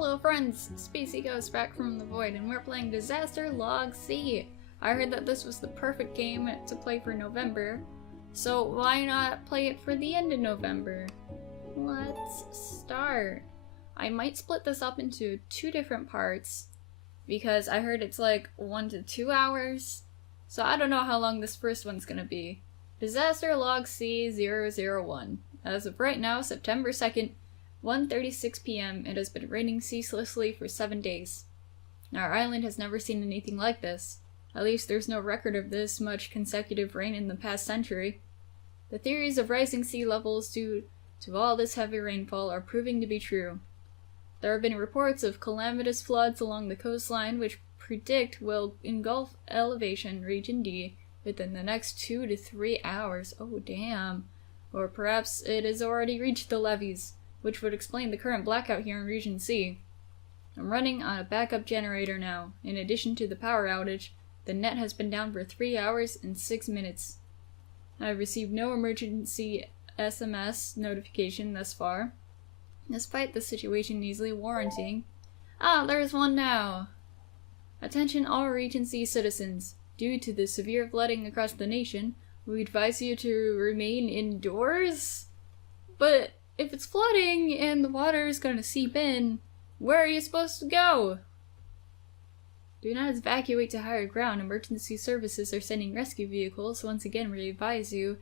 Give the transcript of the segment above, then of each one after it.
Hello friends, Spacey goes back from the void and we're playing Disaster Log C. I heard that this was the perfect game to play for November, so why not play it for the end of November? Let's start. I might split this up into two different parts because I heard it's like 1 to 2 hours, so I don't know how long this first one's gonna be. Disaster Log C001. As of right now, September 2nd, 1:36 p.m. It has been raining ceaselessly for 7 days. Our island has never seen anything like this. At least there's no record of this much consecutive rain in the past century. The theories of rising sea levels due to all this heavy rainfall are proving to be true. There have been reports of calamitous floods along the coastline which predict will engulf elevation region D within the next 2 to 3 hours. Oh damn. Or perhaps it has already reached the levees, which would explain the current blackout here in Region C. I'm running on a backup generator now. In addition to the power outage, the net has been down for 3 hours and 6 minutes. I've received no emergency SMS notification thus far, despite the situation easily warranting. Ah, there's one now! Attention all Region C citizens. Due to the severe flooding across the nation, we advise you to remain indoors? But if it's flooding and the water is going to seep in, where are you supposed to go? Do not evacuate to higher ground. Emergency services are sending rescue vehicles. Once again, we advise you.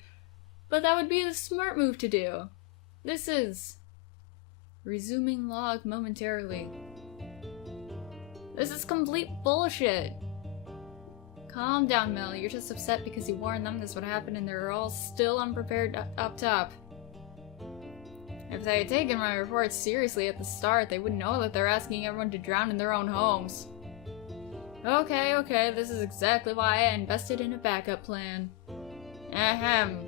But that would be the smart move to do. This is resuming log momentarily. This is complete bullshit. Calm down, Mel. You're just upset because you warned them this would happen and they're all still unprepared up top. If they had taken my reports seriously at the start, they would know that they're asking everyone to drown in their own homes. Okay, this is exactly why I invested in a backup plan. Ahem.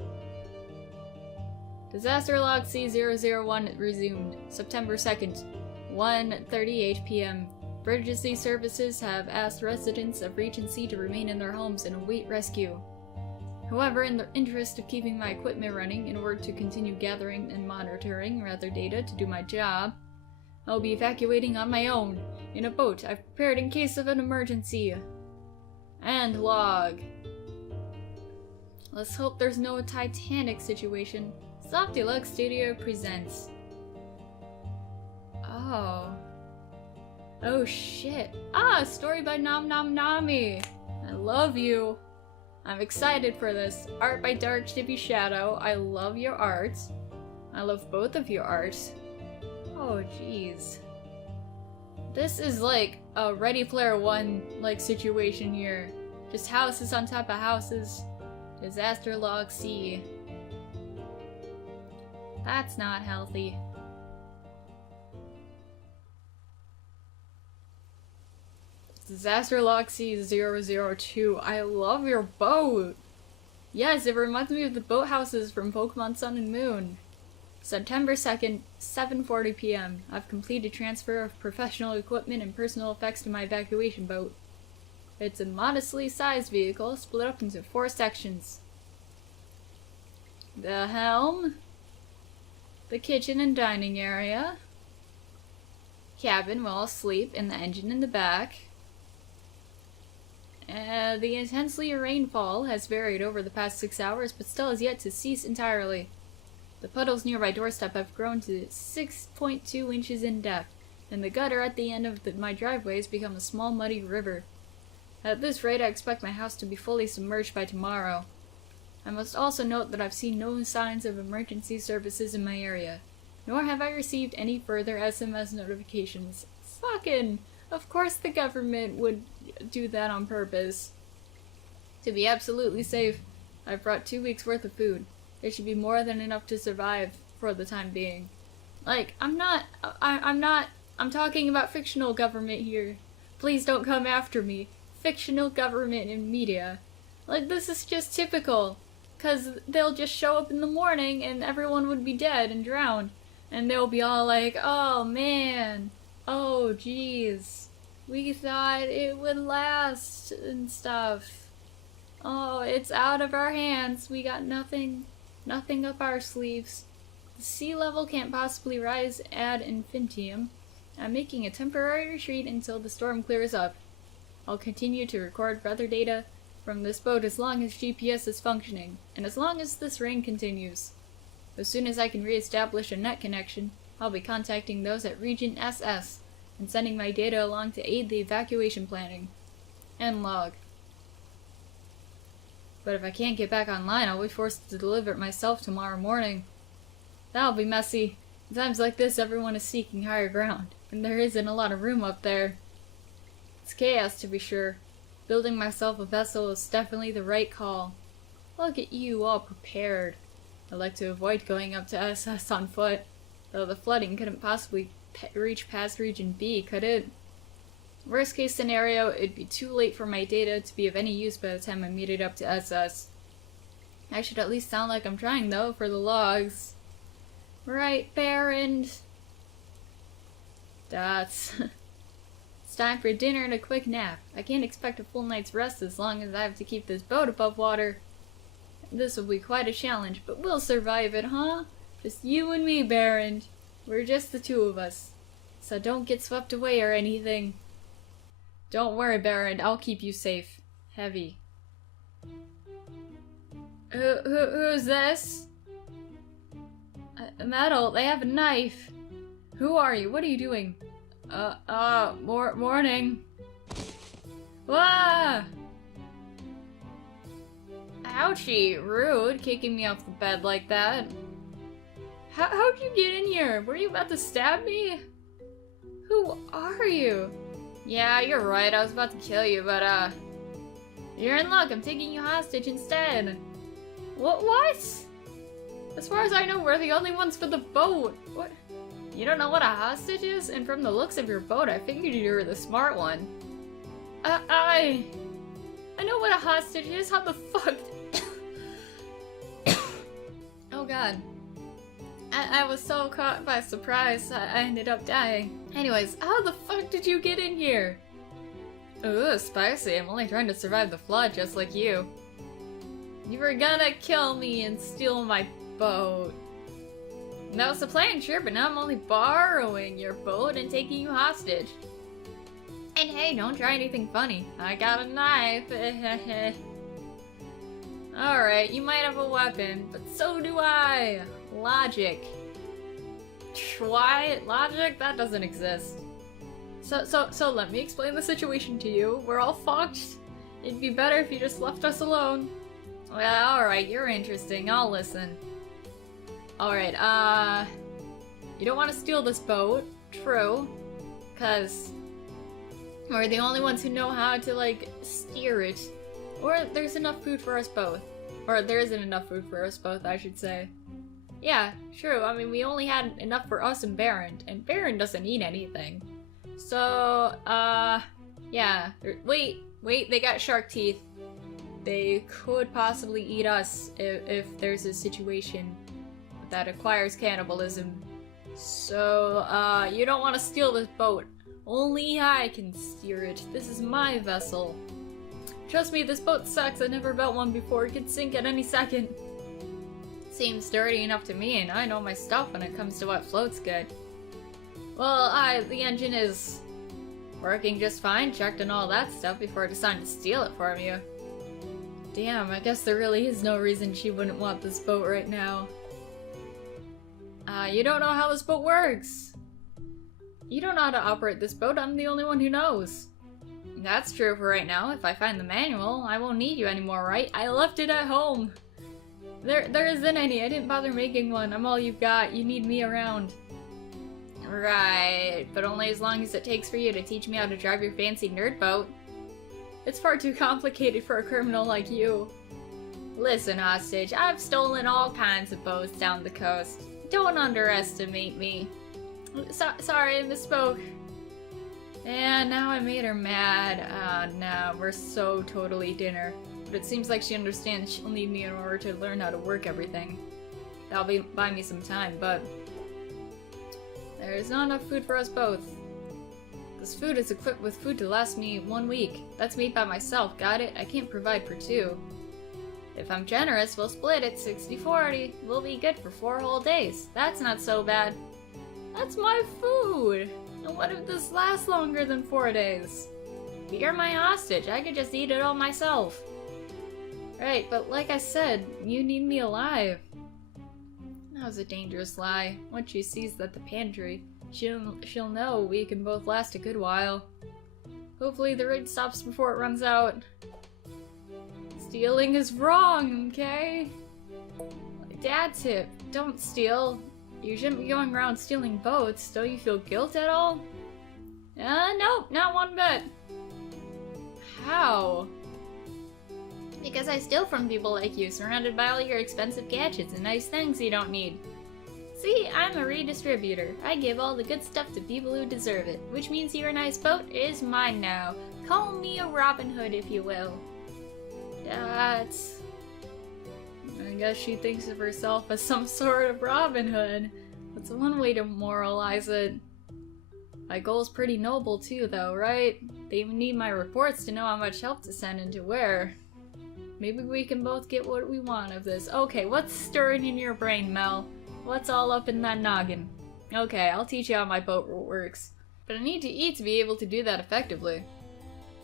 Disaster Log C001 resumed. September 2nd, 1:38 p.m. Emergency services have asked residents of Region C to remain in their homes and await rescue. However, in the interest of keeping my equipment running in order to continue gathering and monitoring weather data to do my job, I'll be evacuating on my own, in a boat I've prepared in case of an emergency. And log. Let's hope there's no Titanic situation. Soft Deluxe Studio presents. Oh shit. Ah, a story by Nom Nom Nami. I love you. I'm excited for this. Art by Dark Chippy Shadow. I love your art. I love both of your art. Oh jeez. This is like a Ready Player One like situation here. Just houses on top of houses. Disaster Log C. That's not healthy. Disaster Log C002. I love your boat! Yes, it reminds me of the boathouses from Pokemon Sun and Moon. September 2nd, 7:40 p.m. I've completed transfer of professional equipment and personal effects to my evacuation boat. It's a modestly sized vehicle split up into 4 sections. The helm, the kitchen and dining area, cabin while asleep, and the engine in the back. The intensely rainfall has varied over the past 6 hours, but still has yet to cease entirely. The puddles near my doorstep have grown to 6.2 inches in depth, and the gutter at the end of my driveway has become a small muddy river. At this rate, I expect my house to be fully submerged by tomorrow. I must also note that I've seen no signs of emergency services in my area, nor have I received any further SMS notifications. Fucking! Of course the government would do that on purpose. To be absolutely safe, I've brought 2 weeks worth of food. It should be more than enough to survive for the time being. Like, I'm talking about fictional government here. Please don't come after me. Fictional government in media. Like, this is just typical. 'Cause they'll just show up in the morning and everyone would be dead and drowned. And they'll be all like, oh man, oh jeez. We thought it would last and stuff. Oh, it's out of our hands. We got nothing up our sleeves. The sea level can't possibly rise ad infinitum. I'm making a temporary retreat until the storm clears up. I'll continue to record weather data from this boat as long as GPS is functioning, and as long as this rain continues. As soon as I can re-establish a net connection, I'll be contacting those at Region SS and sending my data along to aid the evacuation planning. End log. But if I can't get back online, I'll be forced to deliver it myself tomorrow morning. That'll be messy. In times like this, everyone is seeking higher ground, and there isn't a lot of room up there. It's chaos, to be sure. Building myself a vessel is definitely the right call. Look at you, all prepared. I'd like to avoid going up to SS on foot, though the flooding couldn't possibly reach past Region B, could it? Worst case scenario, it'd be too late for my data to be of any use by the time I made it up to SS. I should at least sound like I'm trying, though, for the logs. Right, Baron? Dots. It's time for dinner and a quick nap. I can't expect a full night's rest as long as I have to keep this boat above water. This will be quite a challenge, but we'll survive it, huh? Just you and me, Baron. We're just the two of us. So don't get swept away or anything. Don't worry, Baron. I'll keep you safe. Heavy. Who's this? Metal, they have a knife. Who are you? What are you doing? Morning. Wah! Ouchie, rude, kicking me off the bed like that. How'd you get in here? Were you about to stab me? Who are you? Yeah, you're right, I was about to kill you, but you're in luck, I'm taking you hostage instead. What? As far as I know, we're the only ones for the boat. What? You don't know what a hostage is? And from the looks of your boat, I figured you were the smart one. I know what a hostage is. How the fuck? Oh god. I was so caught by surprise, I ended up dying. Anyways, how the fuck did you get in here? Ooh, Spacey, I'm only trying to survive the flood just like you. You were gonna kill me and steal my boat. That was the plan, sure, but now I'm only borrowing your boat and taking you hostage. And hey, don't try anything funny. I got a knife. Alright, you might have a weapon, but so do I. Logic. Why? Logic? That doesn't exist. So let me explain the situation to you. We're all fucked. It'd be better if you just left us alone. Well, alright, you're interesting. I'll listen. Alright, you don't want to steal this boat. True. Because we're the only ones who know how to, like, steer it. Or there's enough food for us both. Or there isn't enough food for us both, I should say. Yeah, true. I mean, we only had enough for us and Baron doesn't eat anything. So, yeah. Wait, they got shark teeth. They could possibly eat us if there's a situation that requires cannibalism. So, you don't want to steal this boat. Only I can steer it. This is my vessel. Trust me, this boat sucks. I never built one before. It could sink at any second. Seems sturdy enough to me, and I know my stuff when it comes to what floats good. Well, the engine is working just fine. Checked on all that stuff before I decided to steal it from you. Damn, I guess there really is no reason she wouldn't want this boat right now. You don't know how this boat works. You don't know how to operate this boat. I'm the only one who knows. That's true for right now. If I find the manual, I won't need you anymore, right? I left it at home. There isn't any. I didn't bother making one. I'm all you've got. You need me around. Right, but only as long as it takes for you to teach me how to drive your fancy nerd boat. It's far too complicated for a criminal like you. Listen, hostage, I've stolen all kinds of boats down the coast. Don't underestimate me. Sorry, I misspoke. And now I made her mad. No, we're so totally dinner. But it seems like she understands she'll need me in order to learn how to work everything. That'll buy me some time, but there's not enough food for us both. This food is equipped with food to last me 1 week. That's me by myself, got it? I can't provide for 2. If I'm generous, we'll split it 60-40. We'll be good for 4 whole days. That's not so bad. That's my food! And what if this lasts longer than 4 days? But you're my hostage. I could just eat it all myself. Right, but like I said, you need me alive. That was a dangerous lie. Once she sees at the pantry, she'll know we can both last a good while. Hopefully the raid stops before it runs out. Stealing is wrong, okay? Dad tip, don't steal. You shouldn't be going around stealing boats. Don't you feel guilt at all? Nope, not one bit. How? Because I steal from people like you, surrounded by all your expensive gadgets and nice things you don't need. See, I'm a redistributor. I give all the good stuff to people who deserve it, which means your nice boat is mine now. Call me a Robin Hood, if you will. That's... I guess she thinks of herself as some sort of Robin Hood. That's one way to moralize it. My goal's pretty noble too, though, right? They even need my reports to know how much help to send and to where. Maybe we can both get what we want of this. Okay, what's stirring in your brain, Mel? What's all up in that noggin? Okay, I'll teach you how my boat works. But I need to eat to be able to do that effectively.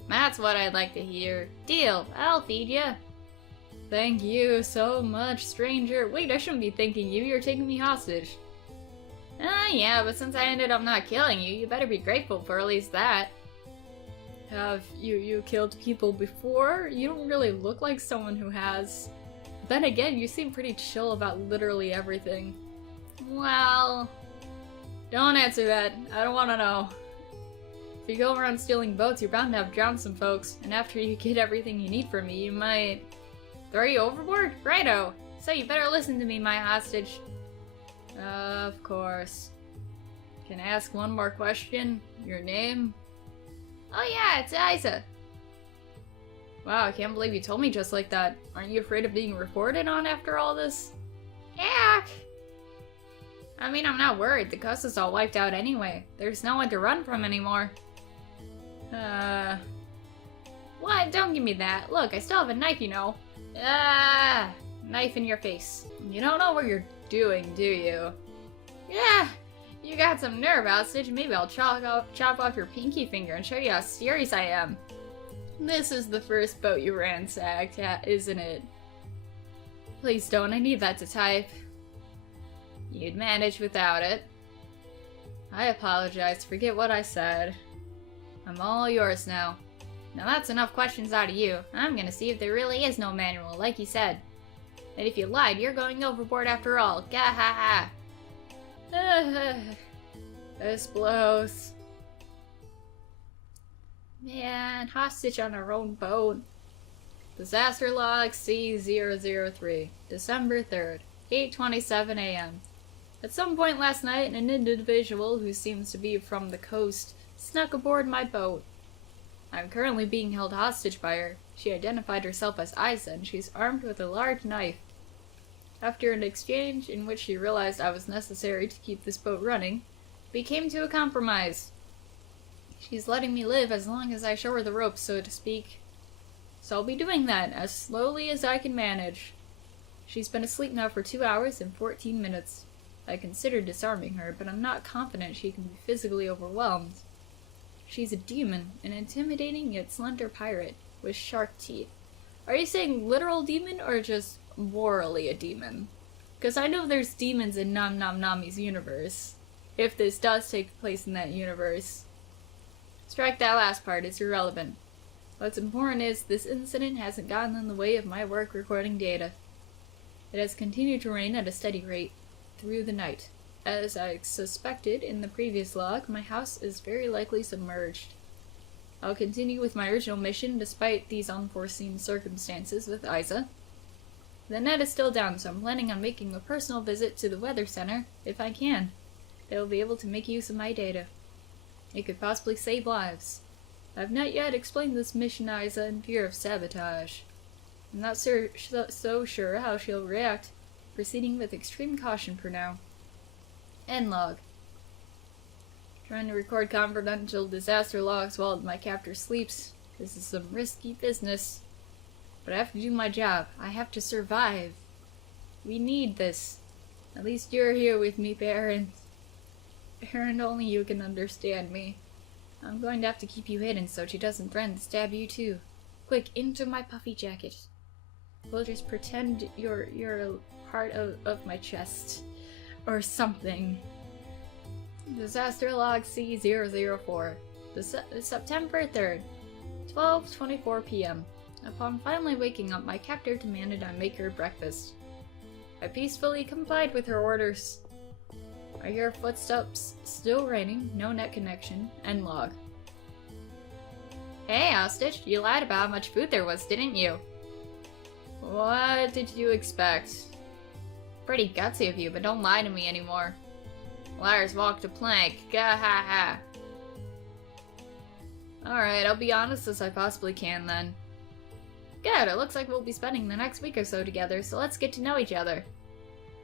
That's what I'd like to hear. Deal, I'll feed you. Thank you so much, stranger. Wait, I shouldn't be thanking you. You're taking me hostage. Yeah, but since I ended up not killing you, you better be grateful for at least that. Have you killed people before? You don't really look like someone who has. Then again, you seem pretty chill about literally everything. Well... Don't answer that. I don't want to know. If you go around stealing boats, you're bound to have drowned some folks, and after you get everything you need from me, you might... throw you overboard? Righto! So you better listen to me, my hostage. Of course. Can I ask one more question? Your name? Oh yeah, it's Isa. Wow, I can't believe you told me just like that. Aren't you afraid of being reported on after all this? Yak! I mean, I'm not worried. The coast is all wiped out anyway. There's no one to run from anymore. What? Don't give me that. Look, I still have a knife, you know. Knife in your face. You don't know what you're doing, do you? Yeah, you got some nerve, hostage. Maybe I'll chop off your pinky finger and show you how serious I am. This is the first boat you ransacked, isn't it? Please don't, I need that to type. You'd manage without it. I apologize, forget what I said. I'm all yours now. Now that's enough questions out of you. I'm gonna see if there really is no manual, like you said. And if you lied, you're going overboard after all. Gahaha! This blows. Man, hostage on our own boat. Disaster log C003, December 3rd, 8:27 a.m. At some point last night, an individual who seems to be from the coast snuck aboard my boat. I'm currently being held hostage by her. She identified herself as Isa, and she's armed with a large knife. After an exchange in which she realized I was necessary to keep this boat running, we came to a compromise. She's letting me live as long as I show her the ropes, so to speak. So I'll be doing that as slowly as I can manage. She's been asleep now for 2 hours and 14 minutes. I considered disarming her, but I'm not confident she can be physically overwhelmed. She's a demon, an intimidating yet slender pirate, with shark teeth. Are you saying literal demon, or just morally a demon? Because I know there's demons in Nom Nom Nami's universe. If this does take place in that universe. Strike that last part, it's irrelevant. What's important is, this incident hasn't gotten in the way of my work recording data. It has continued to rain at a steady rate through the night. As I suspected in the previous log, my house is very likely submerged. I'll continue with my original mission despite these unforeseen circumstances with Isa. The net is still down, so I'm planning on making a personal visit to the weather center if I can. They will be able to make use of my data. It could possibly save lives. I've not yet explained this mission to Isa in fear of sabotage. I'm not so sure how she'll react, proceeding with extreme caution for now. End log. Trying to record confidential disaster logs while my captor sleeps. This is some risky business. But I have to do my job. I have to survive. We need this. At least you're here with me, parents. and only you can understand me. I'm going to have to keep you hidden so she doesn't threaten to stab you too. Quick, into my puffy jacket. We'll just pretend you're a part of my chest. Or something. Disaster log C004. September 3rd, 12:24 p.m. Upon finally waking up, my captor demanded I make her breakfast. I peacefully complied with her orders. I hear footsteps, still raining, no net connection, and log. Hey, hostage, you lied about how much food there was, didn't you? What did you expect? Pretty gutsy of you, but don't lie to me anymore. Liars walk the plank, gahaha. Alright, I'll be honest as I possibly can then. Good, it looks like we'll be spending the next week or so together, so let's get to know each other.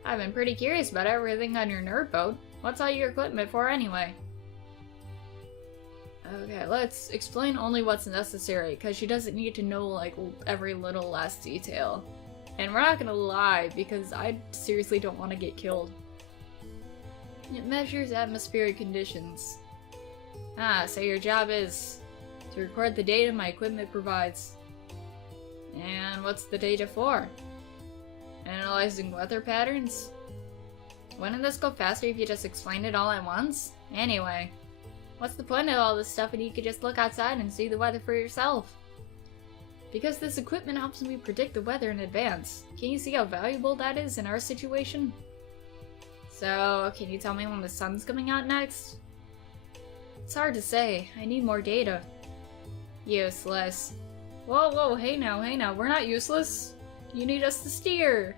I've been pretty curious about everything on your nerd boat. What's all your equipment for anyway? Okay, let's explain only what's necessary, because she doesn't need to know, like, every little last detail. And we're not gonna lie, because I seriously don't want to get killed. It measures atmospheric conditions. So your job is to record the data my equipment provides. And what's the data for? Analyzing weather patterns? Wouldn't this go faster if you just explained it all at once? Anyway, what's the point of all this stuff when you could just look outside and see the weather for yourself? Because this equipment helps me predict the weather in advance. Can you see how valuable that is in our situation? So, can you tell me when the sun's coming out next? It's hard to say. I need more data. Useless. Whoa, hey now, we're not useless. You need us to steer.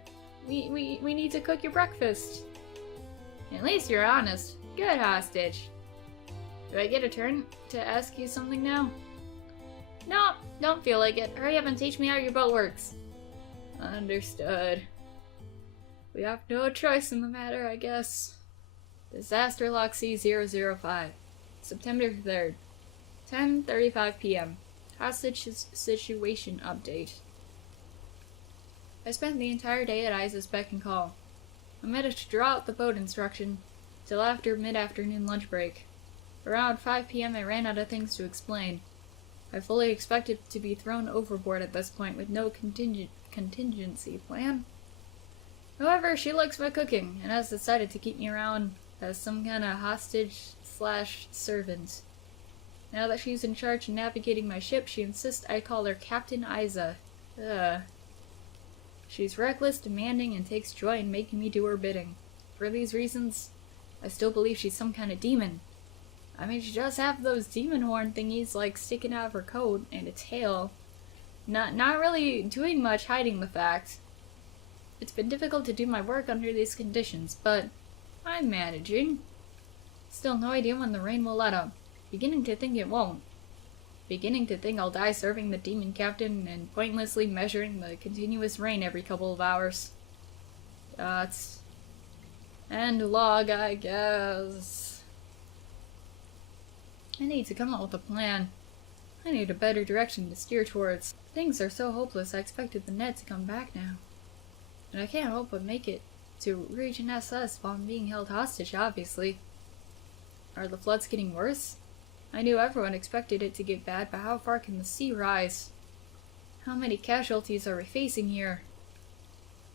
We need to cook your breakfast. At least you're honest. Good, hostage. Do I get a turn to ask you something now? No, don't feel like it. Hurry up and teach me how your boat works. Understood. We have no choice in the matter, I guess. Disaster log C005. September 3rd. 10:35 p.m. Hostage situation update. I spent the entire day at Isa's beck and call. I managed to draw out the boat instruction till after mid-afternoon lunch break. Around 5 p.m. I ran out of things to explain. I fully expected to be thrown overboard at this point with no contingency plan. However, she likes my cooking and has decided to keep me around as some kind of hostage/servant. Now that she's in charge of navigating my ship, she insists I call her Captain Isa. She's reckless, demanding, and takes joy in making me do her bidding. For these reasons, I still believe she's some kind of demon. I mean, she does have those demon horn thingies, like, sticking out of her coat, and a tail. Not really doing much hiding the fact. It's been difficult to do my work under these conditions, but I'm managing. Still no idea when the rain will let up. Beginning to think it won't. Beginning to think I'll die serving the demon captain and pointlessly measuring the continuous rain every couple of hours. Dots. And log, I guess. I need to come up with a plan. I need a better direction to steer towards. Things are so hopeless I expected the net to come back now. And I can't hope but make it to Region SS while I'm being held hostage, obviously. Are the floods getting worse? I knew everyone expected it to get bad, but how far can the sea rise? How many casualties are we facing here?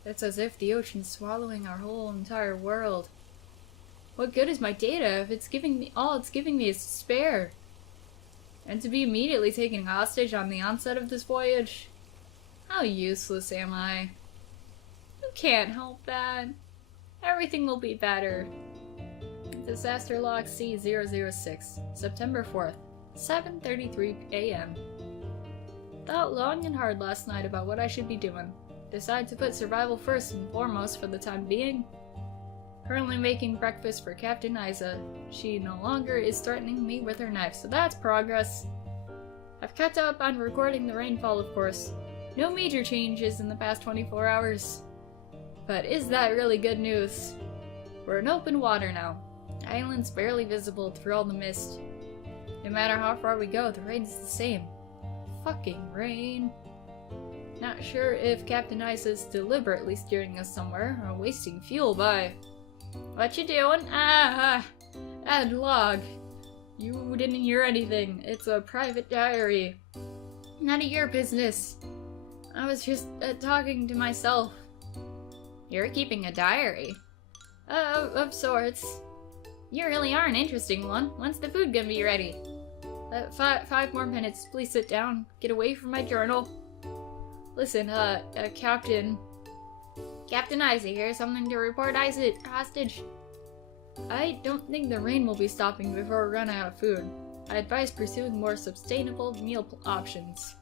It's as if the ocean's swallowing our whole entire world. What good is my data if it's giving me all it's giving me is despair? And to be immediately taken hostage on the onset of this voyage? How useless am I? You can't help that. Everything will be better. Disaster log C006, September 4th, 7:33 a.m. Thought long and hard last night about what I should be doing. Decided to put survival first and foremost for the time being. Currently making breakfast for Captain Isa. She no longer is threatening me with her knife, so that's progress. I've kept up on recording the rainfall, of course. No major changes in the past 24 hours. But is that really good news? We're in open water now. Islands barely visible through all the mist. No matter how far we go, the rain's the same. Fucking rain. Not sure if Captain Isa's deliberately steering us somewhere or wasting fuel by... What you doing? Add log. You didn't hear anything. It's a private diary. None of your business. I was just talking to myself. You're keeping a diary? Of sorts. You really are an interesting one. When's the food gonna be ready? 5 more minutes. Please sit down. Get away from my journal. Listen, Captain. Captain Isaac here. Something to report Isaac hostage. I don't think the rain will be stopping before we run out of food. I advise pursuing more sustainable meal options.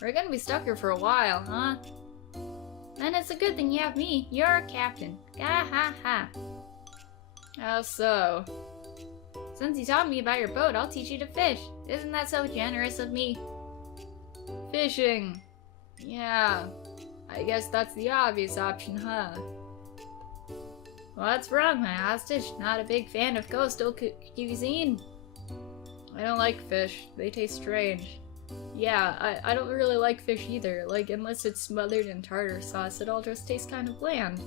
We're gonna be stuck here for a while, huh? Then it's a good thing you have me. You're a captain. Ha ha ha. How so? Since you taught me about your boat, I'll teach you to fish. Isn't that so generous of me? Fishing. Yeah. I guess that's the obvious option, huh? What's wrong, my hostage? Not a big fan of coastal cuisine? I don't like fish. They taste strange. Yeah, I don't really like fish either. Like, unless it's smothered in tartar sauce, it all just tastes kind of bland.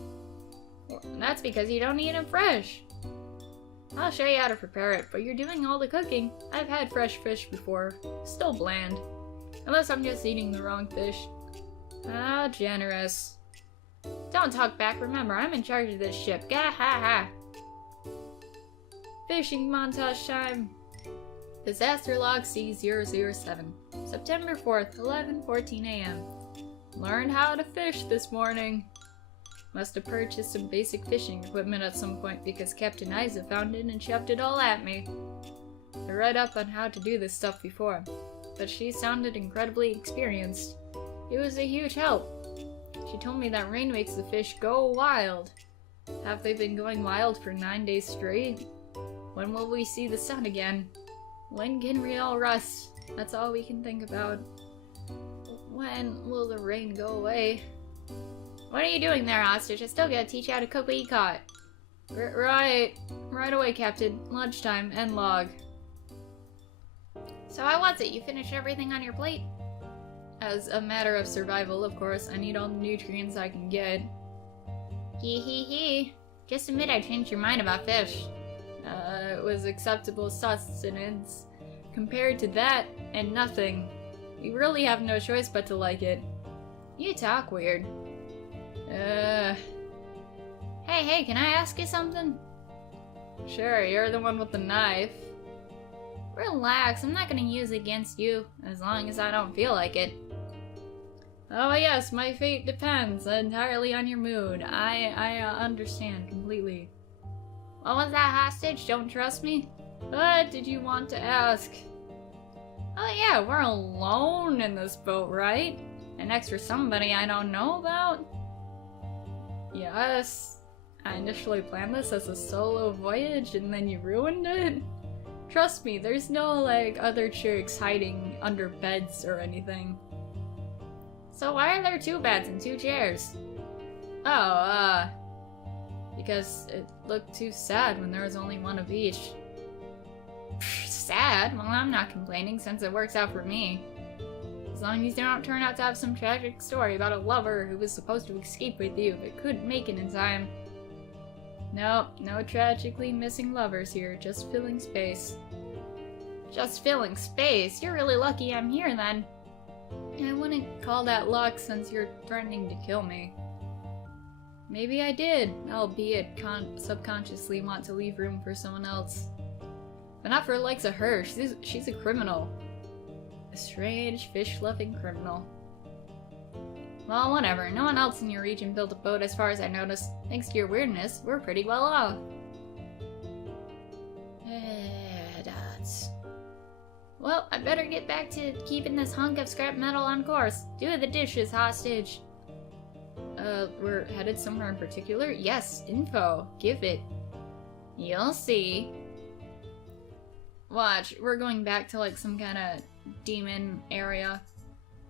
And that's because you don't eat them fresh. I'll show you how to prepare it, but you're doing all the cooking. I've had fresh fish before. Still bland. Unless I'm just eating the wrong fish. How generous. Don't talk back, remember, I'm in charge of this ship. Gah ha ha. Fishing montage time. Disaster log C007. September 4th, 11:14 a.m. Learned how to fish this morning. Must have purchased some basic fishing equipment at some point because Captain Isa found it and shoved it all at me. I read up on how to do this stuff before, but she sounded incredibly experienced. It was a huge help. She told me that rain makes the fish go wild. Have they been going wild for 9 days straight? When will we see the sun again? When can we all rest? That's all we can think about. When will the rain go away? What are you doing there, hostage? I still gotta teach you how to cook what you caught. Right away, Captain. Lunchtime, end log. So how was it? You finished everything on your plate? As a matter of survival, of course. I need all the nutrients I can get. Hee hee hee. Just admit I changed your mind about fish. It was acceptable sustenance. Compared to that, and nothing. You really have no choice but to like it. You talk weird. Hey, can I ask you something? Sure, you're the one with the knife. Relax, I'm not gonna use it against you, as long as I don't feel like it. Oh yes, my fate depends entirely on your mood. I understand completely. What was that, hostage? Don't trust me? What did you want to ask? Oh yeah, we're alone in this boat, right? And next for somebody I don't know about? Yes. I initially planned this as a solo voyage and then you ruined it? Trust me, there's no, like, other chicks hiding under beds or anything. So why are there 2 beds and 2 chairs? Oh, because it looked too sad when there was only 1 of each. Sad? Well, I'm not complaining since it works out for me. As long as you don't turn out to have some tragic story about a lover who was supposed to escape with you but couldn't make it in time. Nope, no tragically missing lovers here, just filling space. Just filling space? You're really lucky I'm here then. I wouldn't call that luck since you're threatening to kill me. Maybe I did, albeit subconsciously want to leave room for someone else. But not for the likes of her, she's a criminal. A strange, fish-loving criminal. Well, whatever. No one else in your region built a boat as far as I noticed. Thanks to your weirdness, we're pretty well off. Dots. Well, I better get back to keeping this hunk of scrap metal on course. Do the dishes, hostage. We're headed somewhere in particular? Yes, info. Give it. You'll see. Watch, we're going back to like some kind of demon area.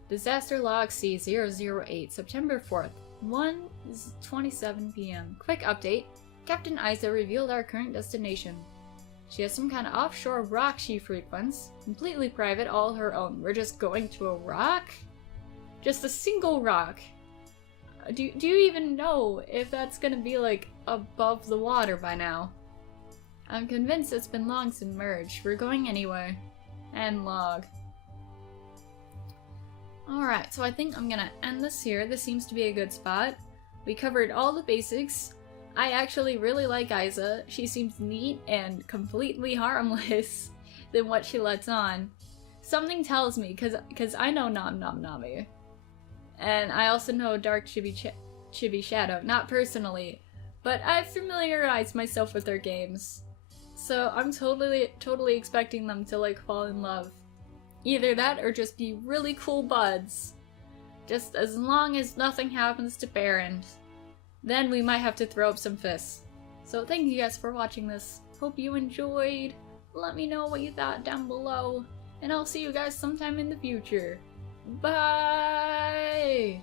Disaster log C008, September 4th, 1:27 p.m. Quick update. Captain Isa revealed our current destination. She has some kind of offshore rock she frequents. Completely private, all her own. We're just going to a rock? Just a single rock. Do you even know if that's gonna be like above the water by now? I'm convinced it's been long since merged. We're going anyway. And log. Alright, so I think I'm gonna end this here. This seems to be a good spot. We covered all the basics. I actually really like Isa. She seems neat and completely harmless than what she lets on. Something tells me, cause I know Nom Nom Nami. And I also know Dark Chibi Shadow. Not personally, but I've familiarized myself with their games. So I'm totally expecting them to like fall in love. Either that or just be really cool buds. Just as long as nothing happens to Baron. Then we might have to throw up some fists. So thank you guys for watching this. Hope you enjoyed. Let me know what you thought down below. And I'll see you guys sometime in the future. Bye!